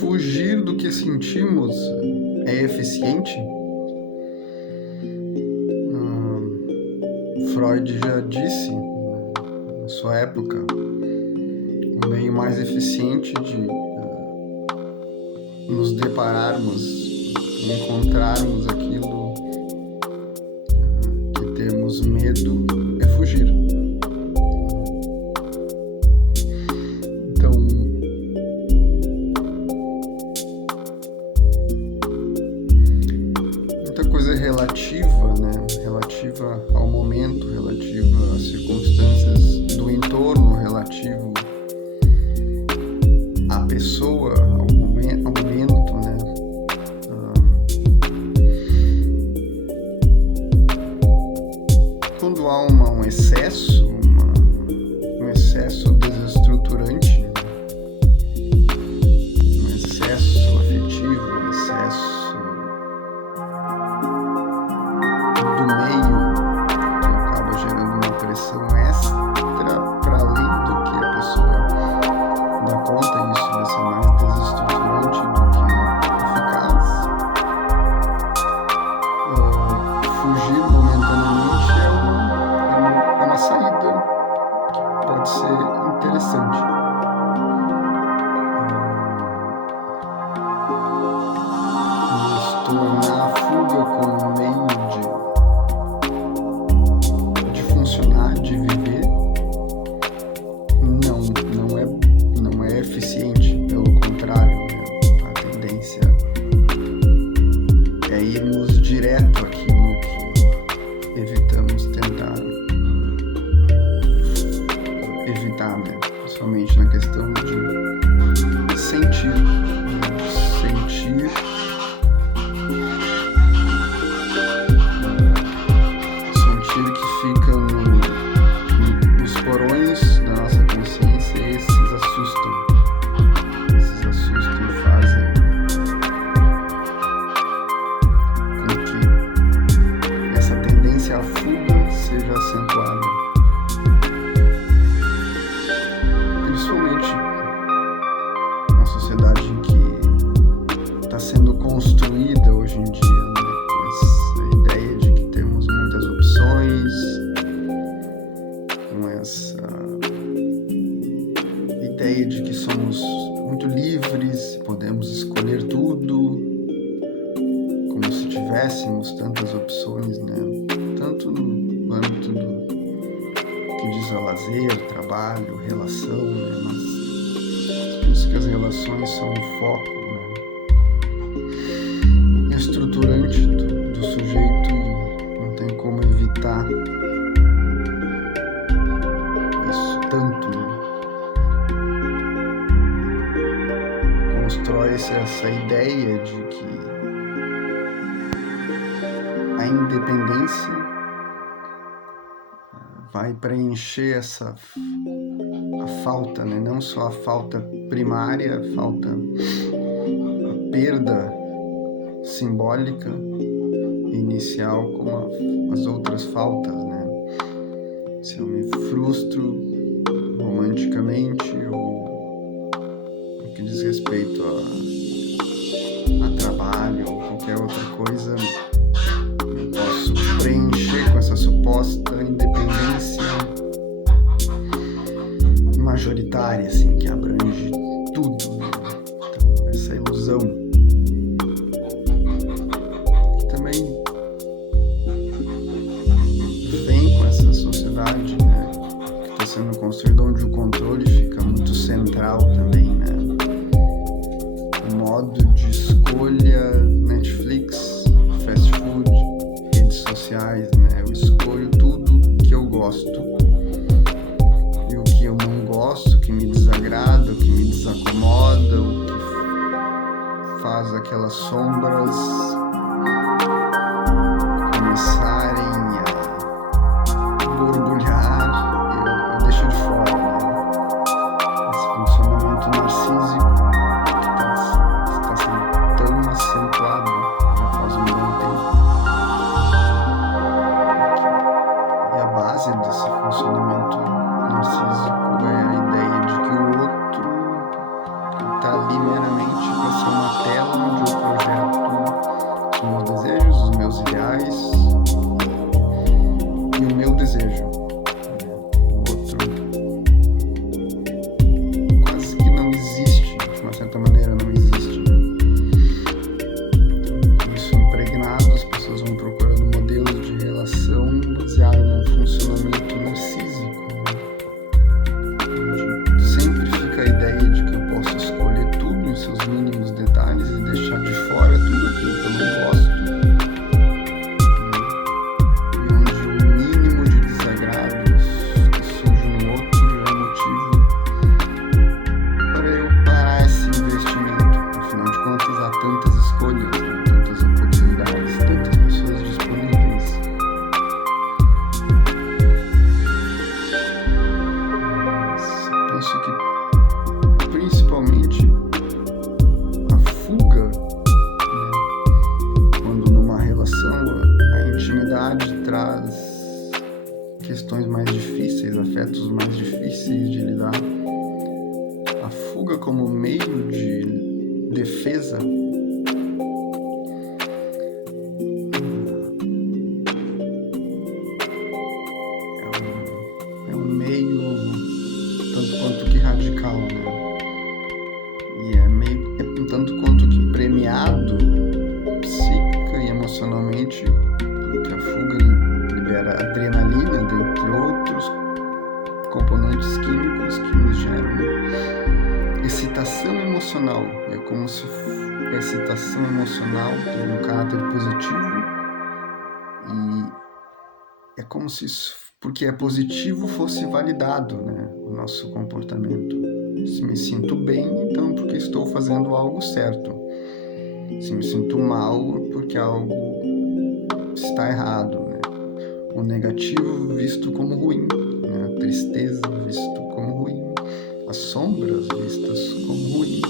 fugir do que sentimos é eficiente? Freud já disse, na sua época, o meio mais eficiente de nos depararmos, encontrarmos aquilo que temos medo é fugir. Então, muita coisa é relativa, né? Relativa ao momento, relativa às circunstâncias do entorno, relativo à pessoa, ao momento, né? Quando há um excesso, um excesso desestruturante, um excesso afetivo, um excesso do meio, que acaba gerando uma pressão extra para além do que a pessoa dá conta, e isso vai ser mais desestruturante do que eficaz. Fugir momentaneamente é uma saída que pode ser interessante. Mas tornar a fuga como um meio de funcionar, de viver, não é eficiente, pelo contrário, né? A tendência é irmos direto àquilo que evitamos tentar evitar, né? Principalmente na questão de sentir que fica nos porões da nossa consciência, e esses assustam e fazem com que essa tendência à fuga seja acentuada, principalmente na sociedade em que está sendo construída hoje em dia, né? Essa ideia de que temos muitas opções, com essa ideia de que somos muito livres, podemos escolher tudo, como se tivéssemos tantas opções, né? Tanto no âmbito do que diz a lazer, trabalho, relação, né? Mas penso que as relações são o foco, né? Estruturante do sujeito, e não tem como evitar isso tanto, né? Constrói-se essa ideia de que a independência vai preencher a falta, né? Não só a falta primária, a perda simbólica inicial, como as outras faltas, né? Se eu me frustro romanticamente, ou no que diz respeito a trabalho ou qualquer outra coisa, eu posso preencher com essa suposta independência majoritária, assim, que abrange tudo, né? Então, essa ilusão que também vem com essa sociedade, né, que está sendo construída, onde o controle fica muito central também, né? O modo de escolha, Netflix, fast food, redes sociais, né? Eu escolho tudo que eu gosto, e o que eu não gosto, o que me desagrada, o que me desacomoda, o que faz aquelas sombras começarem a borbulhar, eu deixo de fora, né? Esse funcionamento narcísico que está sendo tão acentuado já faz um bom tempo. E a base desse funcionamento narcísico é a ideia de que o outro está ali meramente para principalmente a fuga, né? Quando numa relação a intimidade traz questões mais difíceis, afetos mais difíceis de lidar, a fuga como meio de defesa é um meio tanto quanto que radical, né? E é tanto quanto que premiado psíquica e emocionalmente, porque a fuga libera adrenalina, dentre outros componentes químicos que nos geram excitação emocional. É como se a excitação emocional tem um caráter positivo e é como se isso, porque é positivo, fosse validado, né, o nosso comportamento. Se me sinto bem, então porque estou fazendo algo certo. Se me sinto mal, porque algo está errado, né? O negativo visto como ruim, né? A tristeza visto como ruim, as sombras vistas como ruim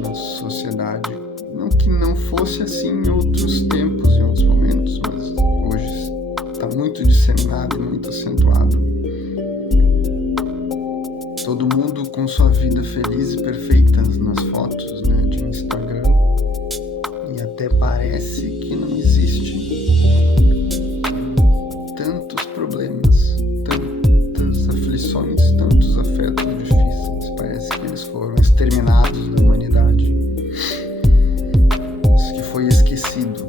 na sociedade. Não que não fosse assim em outros tempos, em outros momentos, mas hoje está muito disseminado e muito acentuado. Todo mundo com sua vida feliz e perfeita nas fotos, né, de Instagram, e até parece que não existe tantos problemas, tantas aflições, tantos afetos difíceis. Parece que eles foram exterminados da humanidade. Isso que foi esquecido,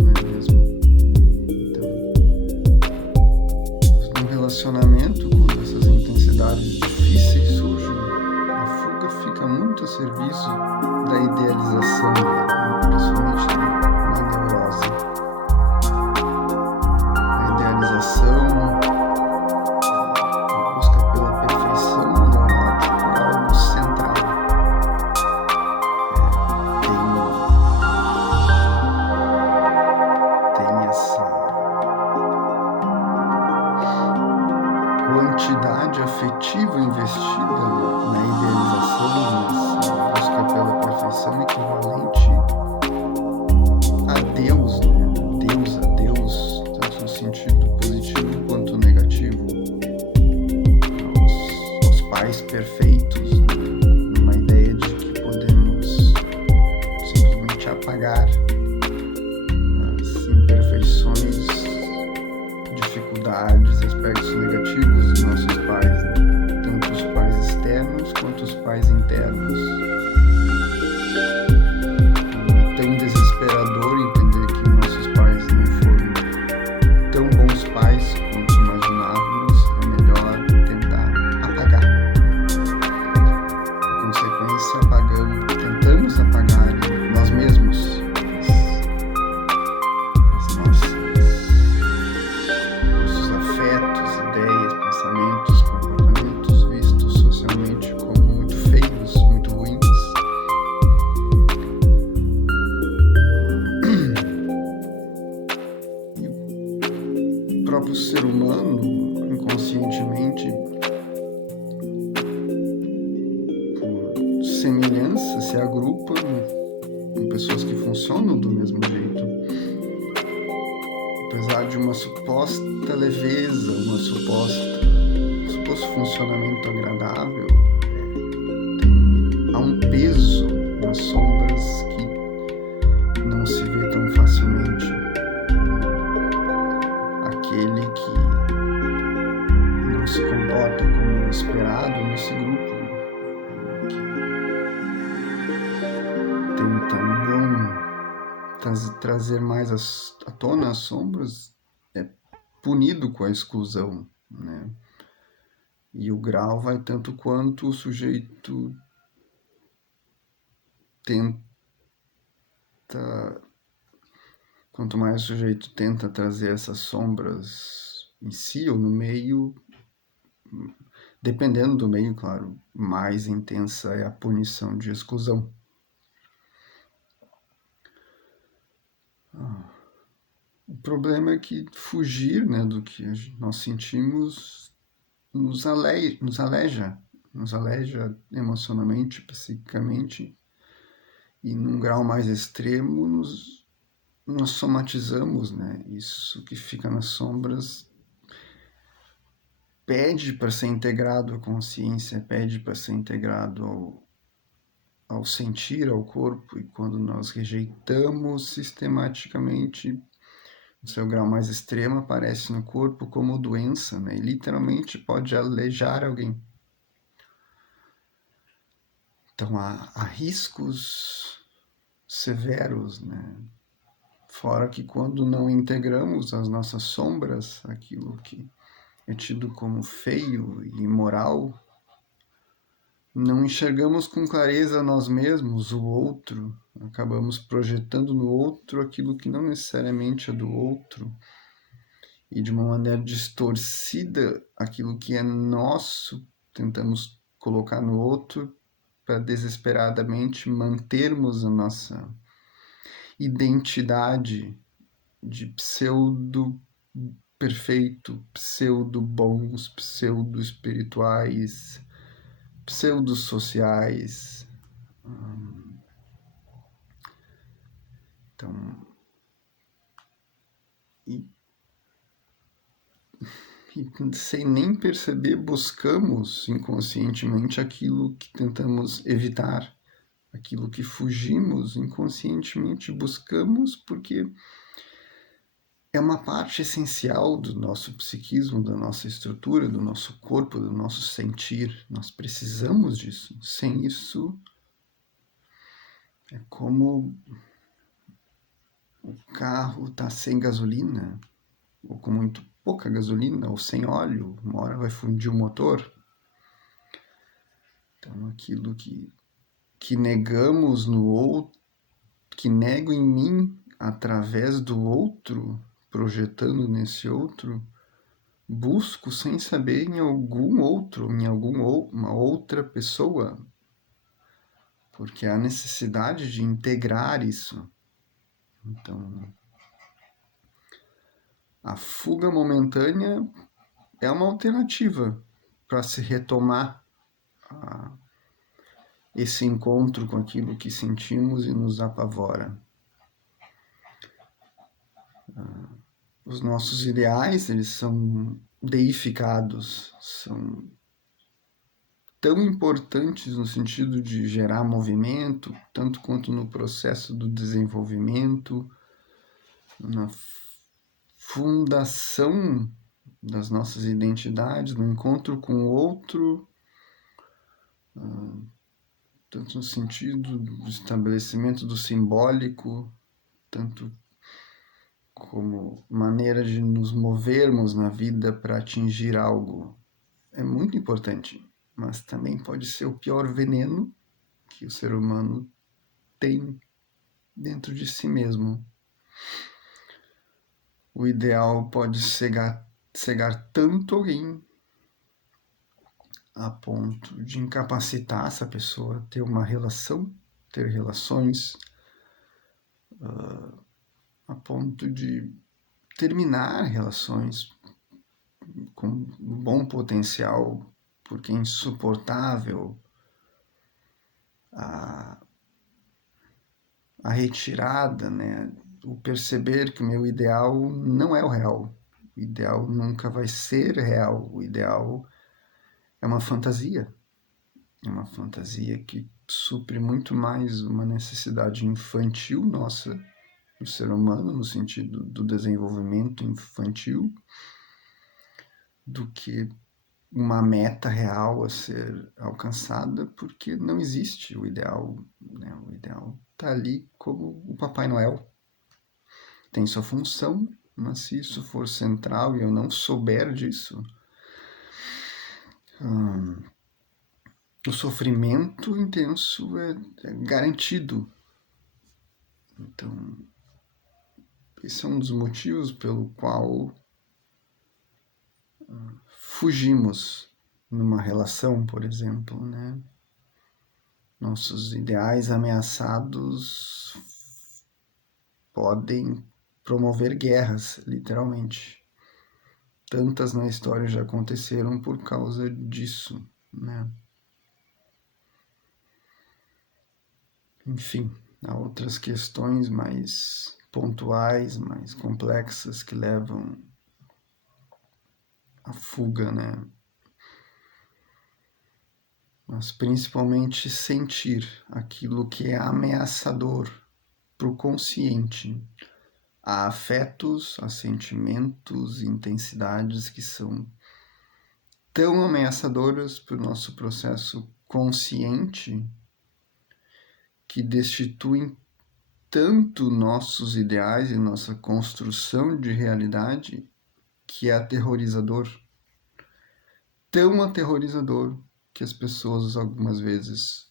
não é mesmo? Então, num relacionamento, quando essas intensidades difíceis surgem, a fuga fica muito a serviço da idealização, principalmente na neurose. A idealização, a busca pela perfeição neurótica é algo central. Tem essa quantidade afetiva investida na idealização, nessa busca pela perfeição equivalente a Deus, né? A Deus, tanto no sentido positivo quanto negativo, aos pais perfeitos, né? Uma ideia de que podemos simplesmente apagar as imperfeições, dificuldades, aspectos negativos dos nossos pais, né? Tanto os pais externos quanto os pais internos. É tão desesperador entender que nossos pais não foram tão bons pais quanto imaginávamos. É melhor tentar apagar. Em consequência, tentamos apagar nós mesmos nossos afetos, ideias, pensamentos, comportamentos vistos socialmente como muito feios, muito ruins. E o próprio ser humano, inconscientemente, por semelhança, se agrupa com pessoas que funcionam do mesmo jeito. Apesar de uma suposta leveza, um suposto funcionamento agradável, há um peso nas sombras que não se vê tão facilmente. Aquele que não se comporta como esperado nesse grupo, que tenta não trazer mais à tona as sombras, é punido com a exclusão, né? E o grau vai tanto quanto o sujeito quanto mais o sujeito tenta trazer essas sombras em si ou no meio, dependendo do meio, claro, mais intensa é a punição de exclusão. O problema é que fugir, né, do que nós sentimos nos aleja, nos aleja emocionalmente, psiquicamente, e num grau mais extremo nós somatizamos, né? Isso que fica nas sombras pede para ser integrado à consciência, pede para ser integrado ao sentir, ao corpo, e quando nós rejeitamos sistematicamente, o seu grau mais extremo aparece no corpo como doença, né? E literalmente pode aleijar alguém. Então há riscos severos, né? Fora que quando não integramos as nossas sombras, aquilo que é tido como feio e imoral, não enxergamos com clareza nós mesmos, o outro, acabamos projetando no outro aquilo que não necessariamente é do outro, e de uma maneira distorcida, aquilo que é nosso, tentamos colocar no outro para desesperadamente mantermos a nossa identidade de pseudo perfeito, pseudo bons, pseudo espirituais, pseudo sociais. Então, e, e sem nem perceber, buscamos inconscientemente aquilo que tentamos evitar, aquilo que fugimos inconscientemente buscamos porque é uma parte essencial do nosso psiquismo, da nossa estrutura, do nosso corpo, do nosso sentir. Nós precisamos disso. Sem isso, é como o carro tá sem gasolina, ou com muito pouca gasolina, ou sem óleo, uma hora vai fundir o motor. Então, aquilo que negamos no outro, que nego em mim através do outro, projetando nesse outro, busco sem saber em algum outro, em uma outra pessoa, porque há necessidade de integrar isso. Então, a fuga momentânea é uma alternativa para se retomar a, esse encontro com aquilo que sentimos e nos apavora. Os nossos ideais, eles são deificados, são tão importantes no sentido de gerar movimento, tanto quanto no processo do desenvolvimento, na fundação das nossas identidades, no encontro com o outro, tanto no sentido do estabelecimento do simbólico, tanto como maneira de nos movermos na vida para atingir algo. É muito importante, mas também pode ser o pior veneno que o ser humano tem dentro de si mesmo. O ideal pode cegar tanto alguém a ponto de incapacitar essa pessoa a ter uma relação, ter relações, a ponto de terminar relações com bom potencial, porque é insuportável a, a retirada, né? O perceber que o meu ideal não é o real. O ideal nunca vai ser real. O ideal é uma fantasia. É uma fantasia que supre muito mais uma necessidade infantil nossa, do ser humano, no sentido do desenvolvimento infantil, do que uma meta real a ser alcançada, porque não existe o ideal. Né? O ideal está ali como o Papai Noel. Tem sua função, mas se isso for central e eu não souber disso, o sofrimento intenso é garantido. Então, esse é um dos motivos pelo qual fugimos numa relação, por exemplo, né? Nossos ideais ameaçados podem promover guerras, literalmente. Tantas na história já aconteceram por causa disso, né? enfim, há outras questões mais pontuais, mais complexas que levam à fuga, né? Mas principalmente sentir aquilo que é ameaçador para o consciente. Há afetos, há sentimentos, intensidades que são tão ameaçadoras para o nosso processo consciente que destituem tanto nossos ideais e nossa construção de realidade que é aterrorizador. Tão aterrorizador que as pessoas algumas vezes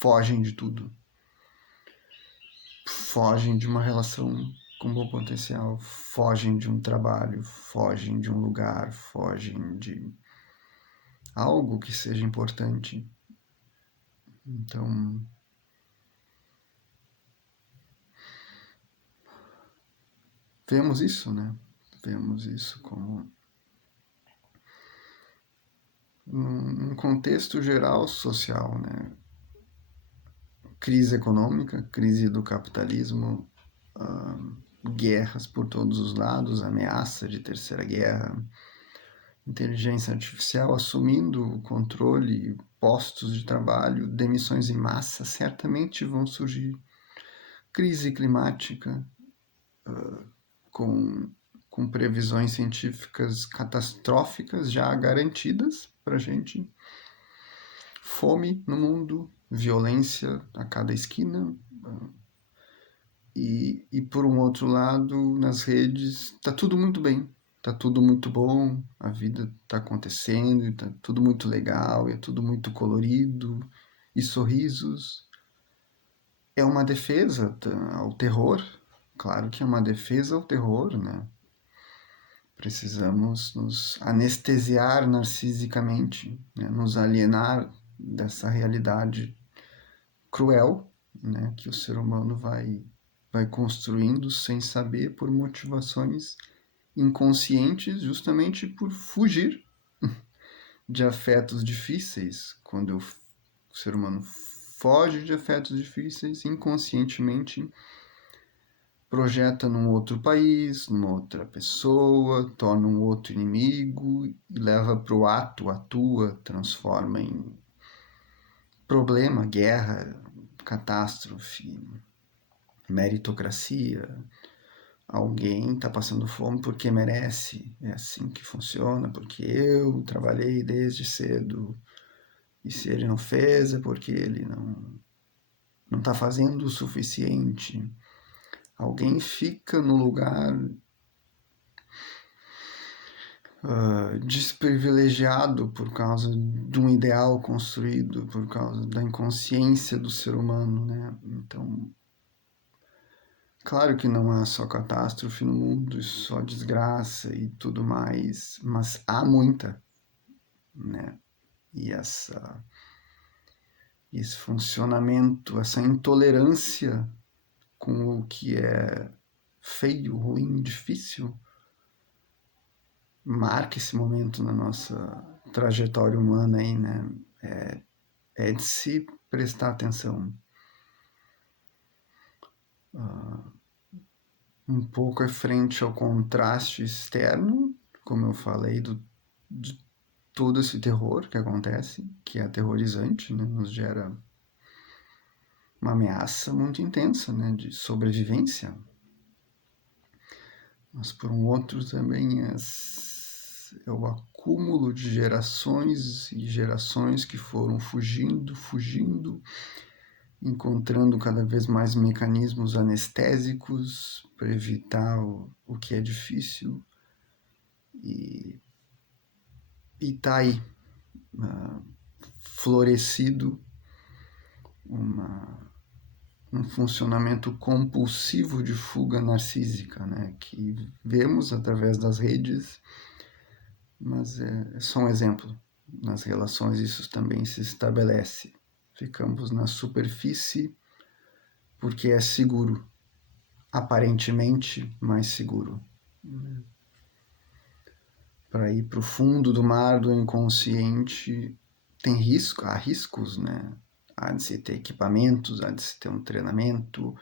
fogem de tudo. Fogem de uma relação com bom potencial, fogem de um trabalho, fogem de um lugar, fogem de algo que seja importante. Então, vemos isso, né? Vemos isso como num contexto geral social, né? Crise econômica, crise do capitalismo, guerras por todos os lados, ameaça de terceira guerra, inteligência artificial assumindo o controle, postos de trabalho, demissões em massa, certamente vão surgir. Crise climática, com, com previsões científicas catastróficas já garantidas para a gente. Fome no mundo, violência a cada esquina. E por um outro lado, nas redes, tá tudo muito bem, tá tudo muito bom, a vida tá acontecendo, tá tudo muito legal, é tudo muito colorido, e sorrisos. É uma defesa ao terror, claro que é uma defesa ao terror, né? Precisamos nos anestesiar narcisicamente, né? Nos alienar dessa realidade cruel, né? Que o ser humano vai construindo sem saber por motivações inconscientes, justamente por fugir de afetos difíceis. Quando o ser humano foge de afetos difíceis, inconscientemente projeta num outro país, numa outra pessoa, torna um outro inimigo e leva para o ato, atua, transforma em problema, guerra, catástrofe, meritocracia. Alguém está passando fome porque merece, é assim que funciona, porque eu trabalhei desde cedo e se ele não fez é porque ele não está fazendo o suficiente. Alguém fica no lugar desprivilegiado por causa de um ideal construído, por causa da inconsciência do ser humano, né? Então, claro que não há só catástrofe no mundo, só desgraça e tudo mais, mas há muita, né? E esse funcionamento, essa intolerância com o que é feio, ruim, difícil, marca esse momento na nossa trajetória humana aí, né? É de se prestar atenção. Um pouco é frente ao contraste externo, como eu falei, de todo esse terror que acontece, que é aterrorizante, né? Nos gera uma ameaça muito intensa, né? De sobrevivência. Mas por um outro também é o acúmulo de gerações e gerações que foram fugindo, encontrando cada vez mais mecanismos anestésicos para evitar o que é difícil. E tá aí, florescido um funcionamento compulsivo de fuga narcísica, né? Que vemos através das redes, mas é só um exemplo. Nas relações isso também se estabelece. Ficamos na superfície porque é seguro, aparentemente mais seguro. Para ir para o fundo do mar do inconsciente há riscos, né? há de se ter equipamentos, há de se ter um treinamento.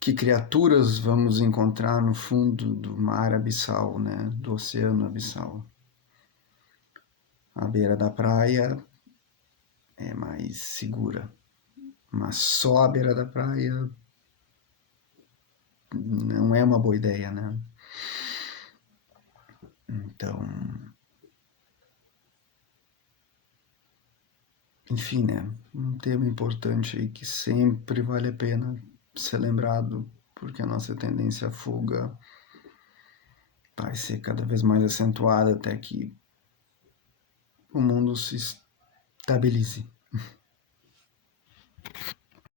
Que criaturas vamos encontrar no fundo do mar abissal, né? Do oceano abissal? À beira da praia é mais segura, mas só à beira da praia não é uma boa ideia, né? Então, enfim, né? Um tema importante aí que sempre vale a pena ser lembrado, porque a nossa tendência à fuga vai ser cada vez mais acentuada até que o mundo se estabilize.